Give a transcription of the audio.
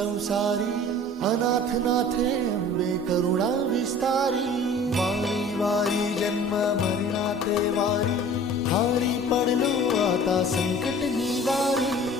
संसारी, अनाथ नाथे अंबे करुणा विस्तारी. वारी वारी जन्म मरणाते वारी, हारी पडलो आता संकट निवारी.